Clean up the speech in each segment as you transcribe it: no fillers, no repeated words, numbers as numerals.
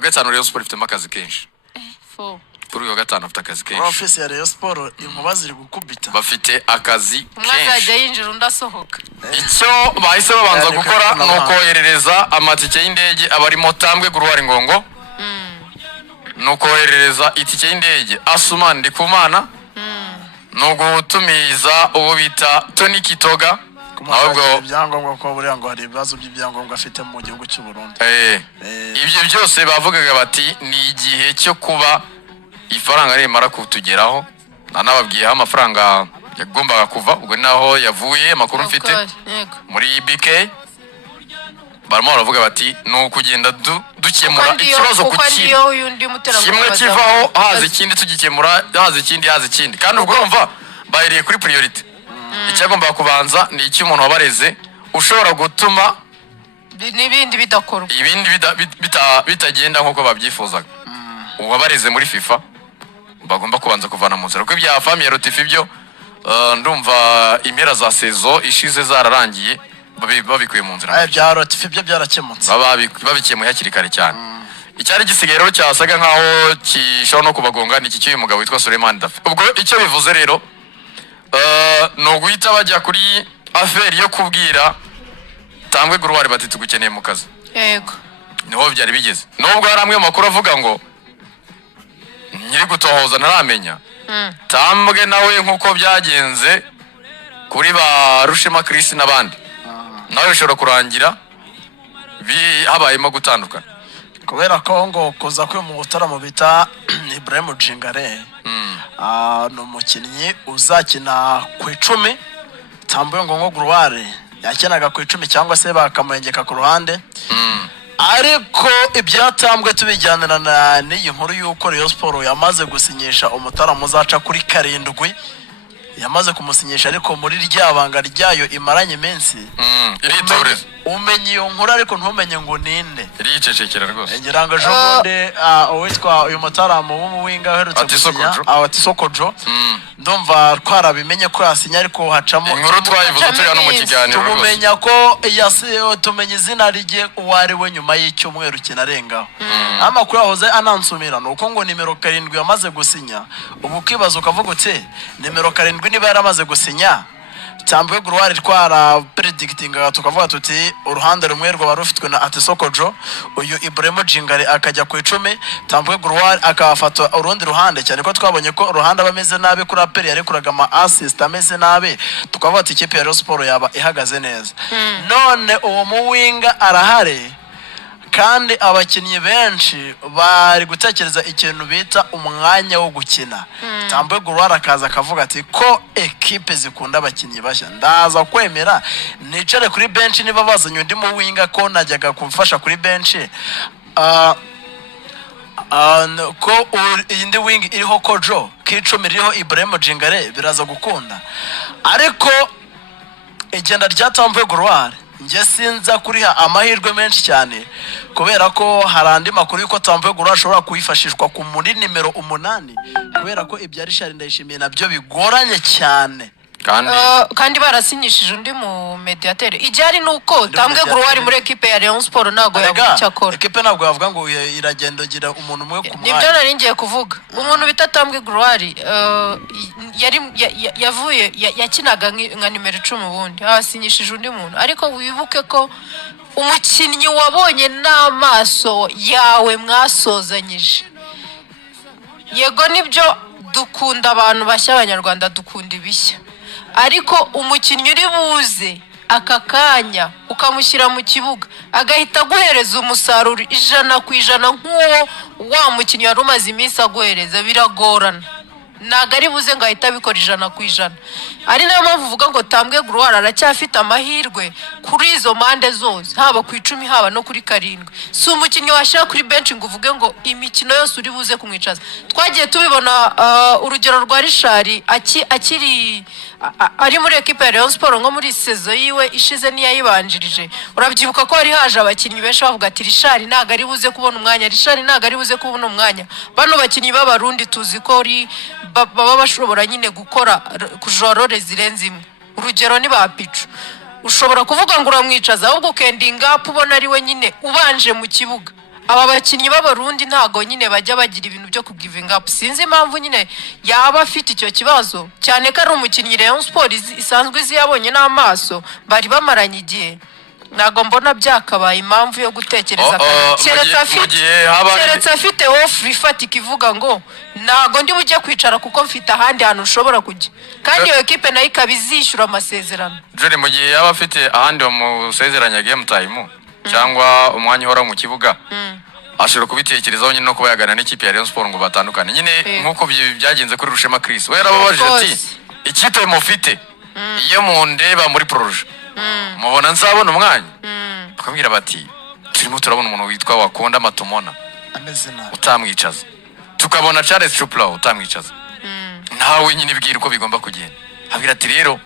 gatanu Rayon Sport ifite akazi kenshi kuri uyu wa gatanu afite akazi kenshi office ya Rayon Sport inkuba ziri gukubita bafite akazi kenshi azajya yinjira undasohoka icyo bahise babanza gukora nuko yerereza amatike y'indege abarimo Tambwe Gloire Ngongo nuko yerereza itike y'indege Asuman Ndikumana nugo gutumiza uwo bita Tony Kitoga ahubwo ibyangombwa ko buriya ngo hari ibibazo by'ibyangombwa afite mu gihugu cy'u Burundi ibyo byose bavugaga bati ni igihe cyo kuba ifaranga rimara kutugeraho nanababwiyeho amafaranga yagombaga kuva ubwo naho yavuye makuru mfite muri BK barimo baravuga bati no kugenda dukemura ikibazo ku kimwe kivaho haza ikindi tugikemura haza ikindi kandi ubwo urumva bayiriye kuri priority icyagomba kubanza ni iki umuntu wabareze ushobora gutuma n'ibindi bidakorwa ibindi bitagenda nkuko babyifuzaga uwabareze muri FIFA bagomba kubanza kuvana mu nzira kuko ibya famille Rotifi byo ndumva impera za saison ishize zararangiye babikuye mu nzira bya Rotifi byo byarakemutse babikemuye hakiri kare cyane icyari gisigaye rero cyasaga nkaho kishobora no kubagonga ni iki cy'uyu mugabo witwa Suleiman Dafe ubwo icyo bivuze rero no guhita bajya kuri affaire yo kubwira Tambwe Gloire bati tugukeneye mu kazi yego niho byari bigeze nubwo hari amwe makuru avuga ngo nyiri gutohoza ntaramenya Tambwe nawe nkuko byagenze kuri ba Rushema Chris n'abandi nawe bishobora kurangira habayemo gutandukana kubera ko ngo kuza kwe mu butaramo bita Ibrahim Jingare no mukinnyi uzakina ku 10 Tambwe ngo Gloire yakinaga ku 10 cyangwa se bakamwengeka ku ruhande ariko ibyatambwe tubijyanana n'iyi nkuru y'uko Rayon Sport yamaze gusinyisha umutaramo uzaca kuri 7 yamaze kumusinyisha ariko muri ryabanga ryayo imaranye iminsi iritoreza umenye iyo nkuru ariko ntumenye ngo ninde iricecekera rwose ngiranga jobonde witwa uyu mutaramo w'umuwinga uherutse gusinya Atisokojo ndumva twarabimenye ko yasinya ariko hacamo inkuru twayivuze turi hano mu kiganiro tumenya ko tumenye izina rye uwari we nyuma y'icyumweru kinarengaho amakuru yahoze anansumira nuko ngo nimero 7 yamaze gusinya ubu kibazo ukavuga uti nimero 7 niba yaramaze gusinya Tambwe Gloire twara predictinga tukavuga tuti uruhande rumwe rwa barufitwe na Atisokojo uyu Ibrahim Jingare akajya ku 10 Tambwe Gloire akafata urundi ruhande cyane ko twabonye ko uruhande bameze nabe kuri aperi yari kuragama assist ameze nabe tukavuga ati ikipe ya Rayon Sport yaba ihagaze neza none uwo muwinga arahare kandi abakinnyi benshi bari gutekereza ikintu bita umwanya wo gukina Tambwe Gloire akaza akavuga ati ko equipe zikunda abakinnyi bashya ndaza kwemera nicare kuri bench niba bazanye undi mu winga ko najyaga kumfasha kuri bench ko indi wing iriho Kojo K10 iriho Ibrahim Jingare biraza gukunda ariko igenda rya Tambwe Gloire nge sinza kuriha amahirwe menshi cyane kubera ko harandi makuru yuko Tambwe Gloire ashobora kuyifashishwa ku muri nimero 8 kubera ko ibyari Shari Ndayishimiye nabyo bigoranye cyane kandi barasinyishije undi mu mediateur ijyari nuko Tambwe Gloire muri equipe ya Rayon Sport nago yagucyakora equipe nago yavuga ngo iragendo gira umuntu umwe ku mwanya nibyo nari ngiye kuvuga umuntu bita Tambwe Gloire yari yavuye yakinaga nka nimero 10 ubundi abasinyishije undi muntu ariko wibuke ko umukinnyi wabonye n'amaso yawe mwasozanyije yego nibyo dukunda abantu bashya abanyarwanda dukunda ibishya ariko umukinnyi uri buze aka kanya ukamushyira mu kibuga agahita guhereza umusaruro 100% nk'uwo wa mukinnyi wari umaze iminsi aguhereza biragorana ntago ari buze ngo ahita abikora 100%. Ari nayo mpamvu uvuga ngo Tambwe Gloire aracyafite amahirwe kuri izo mande zose, haba ku 10 haba no kuri 7. Si umukinnyi washaka kuri bench ngo uvuge ngo imikino yose uri buze kumwicaza. Twagiye tubibona urugero rwa Richard akiri ari muri equipe ya Rayon Sport nko muri saison yiwe ishize niyayibanjirije. Urabyibuka ko ari haje abakinnyi benshi bavuga ati Richard ntago ari buze kubona umwanya, Richard ntago ari buze kubona umwanya. Bano bakinnyi b'abarundi tuzi ko ari baba bashobora nyine gukora kujorore zirenze imwe. Urugero ni ba Pichu, ushobora kuvuga ngo uramwicaza ahubwo kendinga up ubona ari we nyine ubanje mu kibuga aba bakinnyi b'abarundi ntago nyine bajya bagira ibintu byo kugivinga up. Sinzi impamvu nyine yaba afite icyo kibazo cyane ko ari umukinnyi Rayon Sport isanzwe izi yabonye n'amaso bari bamaranye igihe. Ntago mbona byakabaye impamvu yo gutekereza keretse afite offer ifatika ivuga ngo ntago ndi bujye kwicara kuko mfite ahandi hantu ushobora kujya, kandi iyo ekipe nayo ikaba izishyura amasezerano. Jori mu gihe yaba afite ahandi bamusezeranya game time cyangwa umwanya uhora mu kibuga ashobora kubitekerezaho nyine no kuba yagana n'ikipe ya Rayon Sport ngo batandukane nyine nk'uko byagenze kuri Rushema Chris we yarababajije ati ikipe mufite iyo mundeba muri proje mubona nzabona umwanya bakambwira bati turimo turabona umuntu witwa Wakonda Matomona utamwicaza, tukabona Charles Chupla utamwicaza, nawe nyine bwira uko bigomba kugenda. Habwira ati rero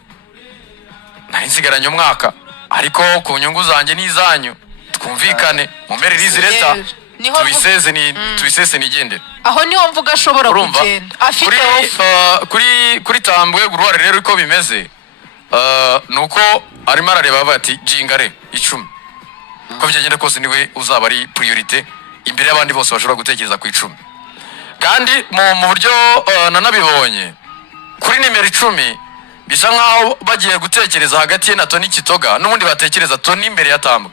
nari nsigaranye umwaka ariko ku nyungu zanjye n'izanyu twumvikane mu mbere rizi leta tubisese nigendera. Aho niho mvuga ashobora kugenda afite kuri Tambwe Gloire rero uko bimeze nuko arimo arareba bati jingare 10 ko byagenda kose niwe uzaba ari priorite imbere y'abandi bose bashobora gutekereza ku 10, kandi mu buryo nanabibonye kuri nimero 10 bisa nkaho bagiye gutekereza hagati ye na Tony Kitoga n'ubundi batekereza Tony imbere ya Tambwe.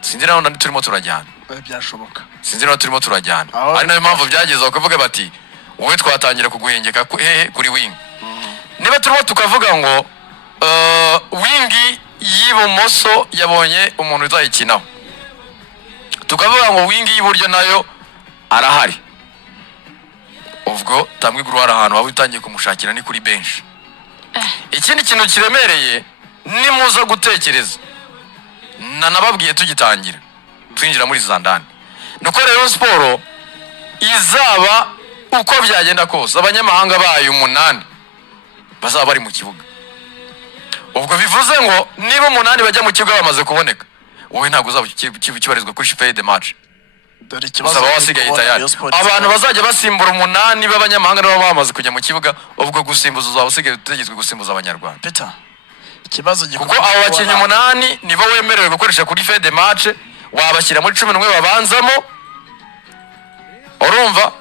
Sinzi naho turimo turajyana byashoboka, sinzi naho turimo turajyana ari nayo mpamvu byageze bakavuga bati wowe twatangira kuguhengeka kuri wing. Niba turimo tukavuga ngo wingi y'ibumoso yabonye umuntu uzayikinaho, tukavuga ngo wingi y'iburyo nayo arahari, ubwo Tambwe Gloire ahantu waba utangiye kumushakira ni kuri bench. Ikindi kintu kiremereye ni muza gutekereza nanababwiye tugitangira twinjira muri Zandani nuko Rayon Sport izaba uko byagenda kose abanyamahanga bayo 8 bazaba bari mu kibuga. Ubwo bivuze ngo niba 8 bajya mu kibuga bamaze kuboneka wowe ntabwo uzaba kibarizwa kuri chiffre de match. Dore ikibazo wasigaye tayari abantu bazajya basimbura 8 b'abanyamahanga nabo bamaze kujya mu kibuga, ubwo gusimbuza uzaba usigaye utegetswe gusimbuza abanyarwanda. Peter, ikibazo kuko abo bakinnyi 8 nibo wemerewe gukoresha kuri fin de match, wabashyira muri 11 babanzamo urumva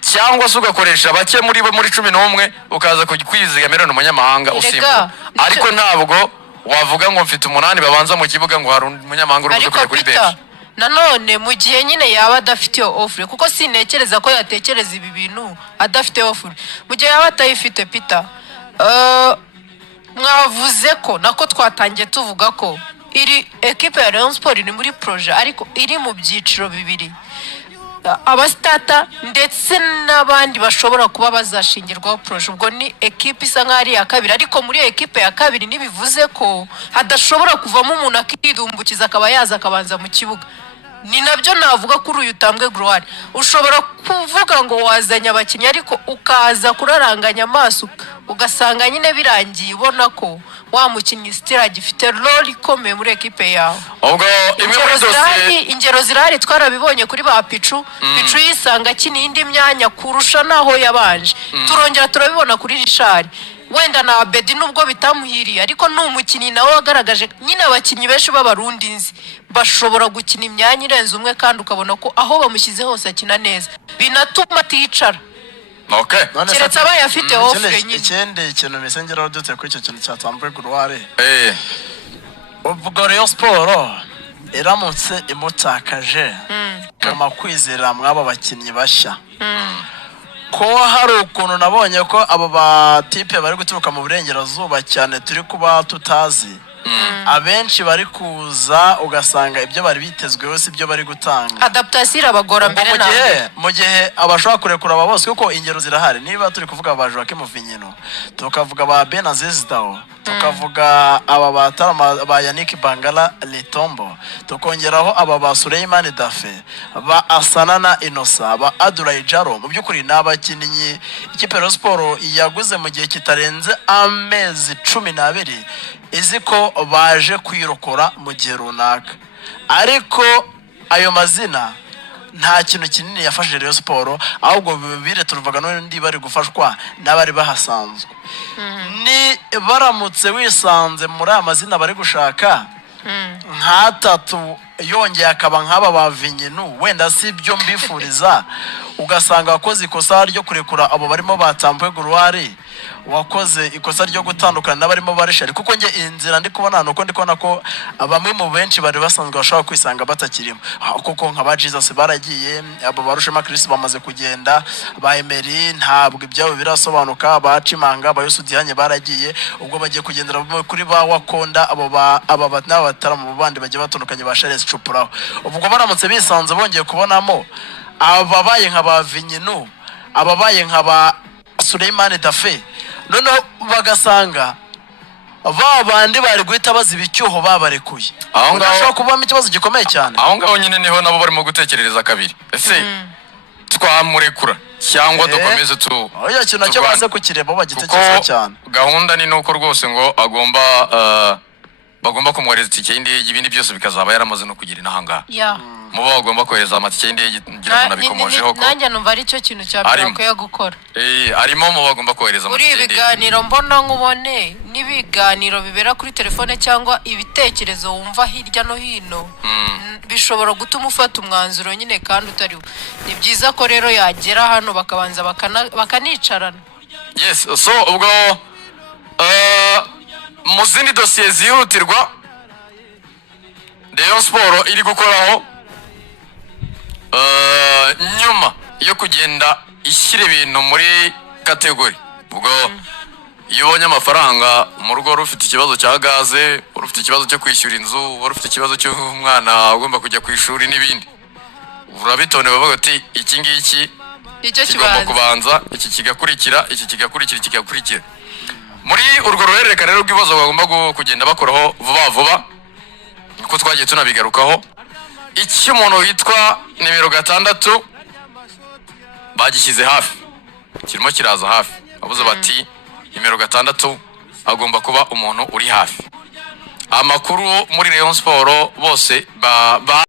cyangwa se ugakoresha bake muri bo muri 11 ukaza kwizigamira n'umunyamahanga usimbuza, ariko ntabwo wavuga ngo mfite 8 babanza mu kibuga ngo hari umunyamahanga uri kuri bench. Nanone mu gihe nyine yaba adafite offer, kuko sinekereza ko yatekereza ibi bintu adafite offer. Mu gihe yaba atayifite Peter, mwavuze ko nako twatangiye tuvuga ko iri equipe ya Rayon Sport ni muri projet ariko iri mu byiciro bibiri, abastata ndetse n'abandi bashobora kuba bazashingirwaho projet. Ubwo ni equipe isa nk'ari ya kabiri, ariko muri equipe ya kabiri nibivuze ko hadashobora kuvamo umuntu akidumbukiza akaba yaza akabanza mu kibuga. Ni nabyo navuga kuri uyu Tambwe Gloire, ushobora kuvuga ngo wazanye abakinnyi ariko ukaza kuraranganya amaso ugasanga nyine birangiye ubona ko wa mukinnyi stira gifite role ikomeye muri equipe yawe. Ubwo imwe muri dosiye ingero zirahari twarabibonye kuri ba Pichu yisanga kini indi myanya kurusha naho yabanje. Turongera turabibona kuri Richard, wenda na Abedi nubwo bitamuhiriye ariko n'umukinnyi nawe wagaragaje nyine abakinnyi benshi b'abarundi nzi bashobora gukina imyanya irenze umwe kandi ukabona ko aho bamushyize hose akina neza binatuma aticara. Okay. Keretse abaye afite offer nyine. Ikindi ikintu mesengera dutse kuri icyo kintu cya Tambwe Gloire. Ubwo Rayon Sport iramutse imutakaje kama kwizera mwaba bakinnyi bashya. Ko hari ukuntu nabonye ko abo ba type bari guturuka mu burengerazuba cyane turi kuba tutazi, abenshi bari kuza ugasanga ibyo bari bitezweho si byo bari gutanga, adaptation abagora mbere nawe mu gihe abashaka kurekura aba bose kuko ingero zirahari. Niba turi kuvuga ba Joaquim Muvinyino, tukavuga ba Benaziz Dao, tukavuga aba batarama ba Yannick Bangala Letombo, tukongeraho aba ba Suleiman Dafe, ba Asanana Inosa, ba Adulai Jaro. Mu byukuri n'abakinnyi ikipe ya Sport yaguze mu gihe kitarenze amezi 12 izi ko baje kwirokora mu gihe runaka, ariko ayo mazina nta kintu kinini yafashije Rayon Sport, ahubwo bire turuvaga n'undi bari gufashwa n'abari bahasanzwe. Ni baramutse wisanze muri amazina bari gushaka nk'atatu yongeye akaba nk'aba ba Vinyinu wenda si byo mbifuriza ugasanga wakoze ikosa ryo kurekura abo barimo batambuye Gloire wakoze ikosa ryo gutandukana n'abarimo barishari kuko nge inzira ndi kubona nuko ndi kubona ko bamwe mu benshi bari basanzwe bashobora kwisanga batakirimo kuko nk'aba Jesus baragiye abo barushema Chris bamaze kugenda ba Emery ntabwo ibyabo birasobanuka ba Chimanga ba Yusudihanye baragiye ubwo bagiye kugendera kuri ba Wakonda aba batara mu bandi bagiye batondukanye ba Charles Chupuraho ubwo baramutse bisanze bongeye kubonamo ababaye nk'aba Vinyinu ababaye nk'aba Suleiman Dafe noneho bagasanga bandi bari guhita baziba icyuho babarekuye aho ngaho ashobora kubamo ikibazo gikomeye cyane aho ngaho nyine niho nabo barimo gutekerereza kabiri ese twamurekura cyangwa dukomeze oya kintu nacyo baze kukireba bagitekereza cyane gahunda ni nuko rwose ngo bagomba kumwohereza itike y'indege ibindi byose bikazaba yaramaze no kugira inahangaha muba bagomba kohereza amatike y'indege ngira ngo nabikomojeho ko nanjye numva ari cyo kintu cya bakwiye gukora arimo mu bagomba kohereza amatike y'indege ibiganiro mbona nkubone n'ibiganiro bibera kuri telefone cyangwa ibitekerezo wumva hirya no hino bishobora gutuma ufata umwanzuro nyine kandi utariwo ni byiza ko rero yagera hano bakabanza bakanicarana yes so ubwo mu zindi dosiye zihutirwa Rayon Sport iri gukoraho nyuma yo kugenda ishyira ibintu muri kategori ubwo iyo ubonye amafaranga mu rugo wari ufite ikibazo cya gaze wari ufite ikibazo cyo kwishyura inzu wari ufite ikibazo cy'umwana ugomba kujya ku ishuri n'ibindi urabitonewe bavuga ati iki ngiki kigomba kubanza iki kigakurikira iki kigakurikira iki kigakurikira muri urwo ruhererekane rero rw'ibibazo bagomba kugenda bakoraho vuba vuba niko twagiye tunabigarukaho icy'umuntu witwa nimero 6 bagishyize hafi kirimo kiraza hafi abuze bati nimero 6 agomba kuba umuntu uri hafi amakuru muri Rayon Sport bose